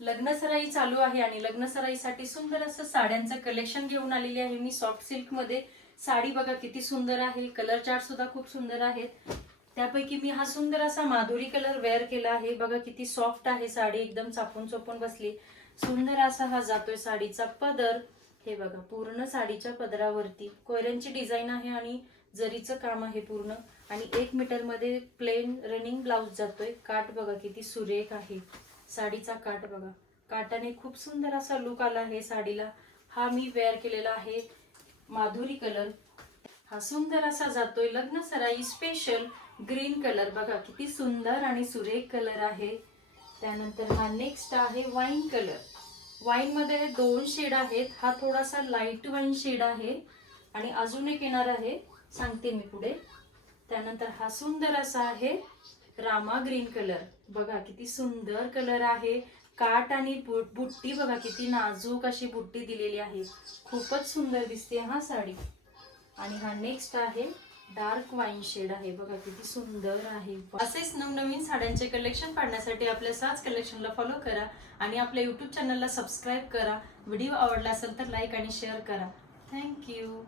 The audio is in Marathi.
लग्नसराई चालू आहे आणि लग्नसराईसाठी सुंदर असं साड्यांचं कलेक्शन घेऊन आलेली आहे मी सॉफ्ट सिल्क मध्ये। साडी बघा किती सुंदर आहे, कलर चार्ट सुद्धा खूप सुंदर आहेत। त्यापैकी मी हा सुंदर असा माधुरी कलर वेअर केला आहे। बघा किती सॉफ्ट आहे साडी, एकदम चापून चोपून बसली। सुंदर असा हा जातोय साडीचा पदर। हे बघा पूर्ण साडीच्या पदरावरती कोयरांची डिझाईन आहे आणि जरीचं काम आहे पूर्ण। आणि 1 मीटर मध्ये प्लेन रनिंग ब्लाउज जातोय। काठ बघा किती सुरेख आहे, साडीचा काठ बघा, काठाने खूप सुंदर असा लुक आला आहे साडीला। हा मी वेअर केलेला आहे माधुरी कलर। हा सुंदर असा जातोय लग्न सराई स्पेशल ग्रीन कलर। बघा किती सुंदर आणि सुरेख कलर आहे। त्यानंतर हा नेक्स्ट आहे वाईन कलर। वाईन मध्ये 2 शेड आहेत, हा थोडासा लाईट वाईन शेड आहे आणि अजून एक येणार आहे, सांगते मी पुढे। त्यानंतर हा सुंदर असा आहे रामा ग्रीन कलर। बघा किती सुंदर कलर आहे। काठ आणि बुट्टी बघा किती नाजूक अशी बुट्टी दिलेली आहे, खूपच सुंदर दिसते हा साडी। आणि हा नेक्स्ट आहे डार्क वाईन शेड आहे, बघा किती सुंदर आहे। असेच नवनवीन साड्यांचे कलेक्शन पाहण्यासाठी आपल्या साज कलेक्शनला फॉलो करा आणि आपल्या YouTube चॅनलला सबस्क्राईब करा। व्हिडिओ आवडला असेल तर लाईक आणि शेअर करा। थँक्यू।